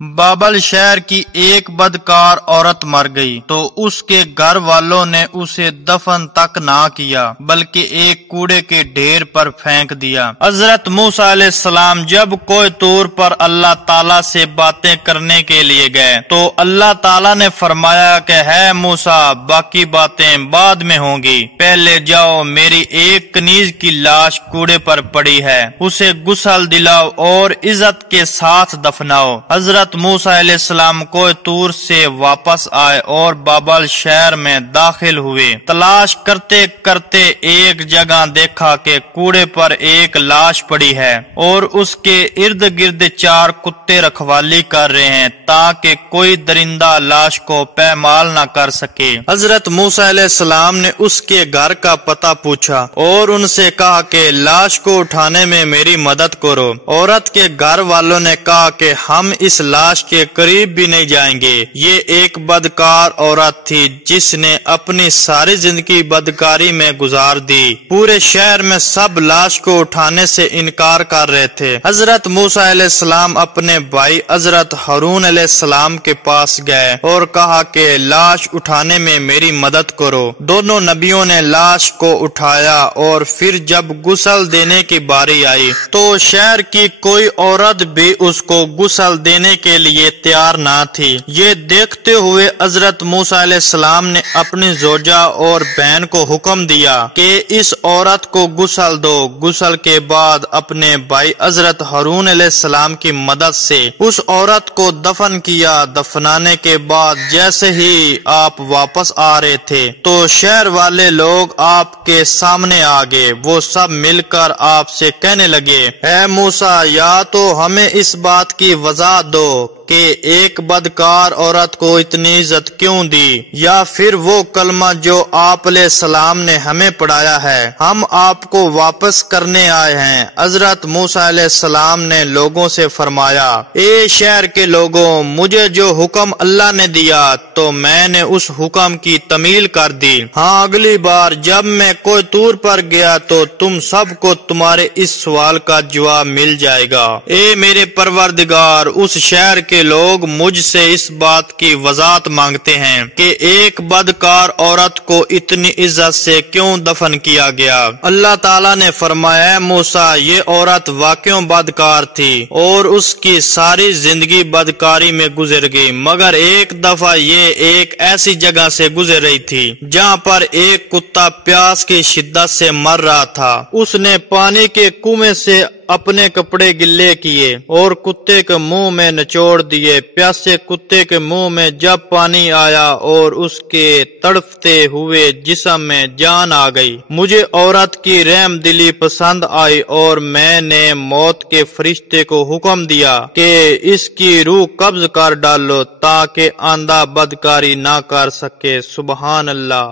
بابل شہر کی ایک بدکار عورت مر گئی تو اس کے گھر والوں نے اسے دفن تک نہ کیا بلکہ ایک کوڑے کے ڈھیر پر پھینک دیا۔ حضرت موسیٰ علیہ السلام جب کوہ طور پر اللہ تعالیٰ سے باتیں کرنے کے لیے گئے تو اللہ تعالیٰ نے فرمایا کہ ہے موسیٰ، باقی باتیں بعد میں ہوں گی، پہلے جاؤ، میری ایک کنیز کی لاش کوڑے پر پڑی ہے، اسے غسل دلاؤ اور عزت کے ساتھ دفناؤ۔ حضرت موسیٰ علیہ السلام کوہ طور سے واپس آئے اور بابل شہر میں داخل ہوئے۔ تلاش کرتے کرتے ایک جگہ دیکھا کہ کوڑے پر ایک لاش پڑی ہے اور اس کے ارد گرد 4 کتے رکھوالی کر رہے ہیں تاکہ کوئی درندہ لاش کو پامال نہ کر سکے۔ حضرت موسیٰ علیہ السلام نے اس کے گھر کا پتہ پوچھا اور ان سے کہا کہ لاش کو اٹھانے میں میری مدد کرو۔ عورت کے گھر والوں نے کہا کہ ہم اس لاش کے قریب بھی نہیں جائیں گے۔ یہ ایک بدکار عورت تھی جس نے اپنی ساری زندگی بدکاری میں گزار دی۔ پورے شہر میں سب لاش کو اٹھانے سے انکار کر رہے تھے۔ حضرت موسیٰ علیہ السلام اپنے بھائی حضرت ہارون علیہ السلام کے پاس گئے اور کہا کہ لاش اٹھانے میں میری مدد کرو۔ دونوں نبیوں نے لاش کو اٹھایا اور پھر جب غسل دینے کی باری آئی تو شہر کی کوئی عورت بھی اس کو غسل دینے کے لیے تیار نہ تھی۔ یہ دیکھتے ہوئے حضرت موسیٰ علیہ السلام نے اپنی زوجہ اور بہن کو حکم دیا کہ اس عورت کو غسل دو۔ غسل کے بعد اپنے بھائی حضرت ہارون علیہ السلام کی مدد سے اس عورت کو دفن کیا۔ دفنانے کے بعد جیسے ہی آپ واپس آ رہے تھے تو شہر والے لوگ آپ کے سامنے آ گئے۔ وہ سب مل کر آپ سے کہنے لگے، اے موسیٰ، یا تو ہمیں اس بات کی وضاحت دو کہ ایک بدکار عورت کو اتنی عزت کیوں دی، یا پھر وہ کلمہ جو آپ علیہ السلام نے ہمیں پڑھایا ہے، ہم آپ کو واپس کرنے آئے ہیں۔ حضرت موسیٰ علیہ السلام نے لوگوں سے فرمایا، اے شہر کے لوگوں، مجھے جو حکم اللہ نے دیا تو میں نے اس حکم کی تعمیل کر دی۔ ہاں، اگلی بار جب میں کوہ طور پر گیا تو تم سب کو تمہارے اس سوال کا جواب مل جائے گا۔ اے میرے پروردگار، اس شہر کے لوگ مجھ سے اس بات کی وضاحت مانگتے ہیں کہ ایک بدکار عورت کو اتنی عزت سے کیوں دفن کیا گیا۔ اللہ تعالیٰ نے فرمایا، موسیٰ، یہ عورت واقعی بدکار تھی اور اس کی ساری زندگی بدکاری میں گزر گئی، مگر ایک دفعہ یہ ایک ایسی جگہ سے گزر رہی تھی جہاں پر ایک کتا پیاس کی شدت سے مر رہا تھا۔ اس نے پانی کے کنویں سے اپنے کپڑے گلے کیے اور کتے کے منہ میں نچوڑ دیے۔ پیاسے کتے کے منہ میں جب پانی آیا اور اس کے تڑپتے ہوئے جسم میں جان آ گئی، مجھے عورت کی رحم دلی پسند آئی اور میں نے موت کے فرشتے کو حکم دیا کہ اس کی روح قبض کر ڈالو تاکہ آئندہ بدکاری نہ کر سکے۔ سبحان اللہ۔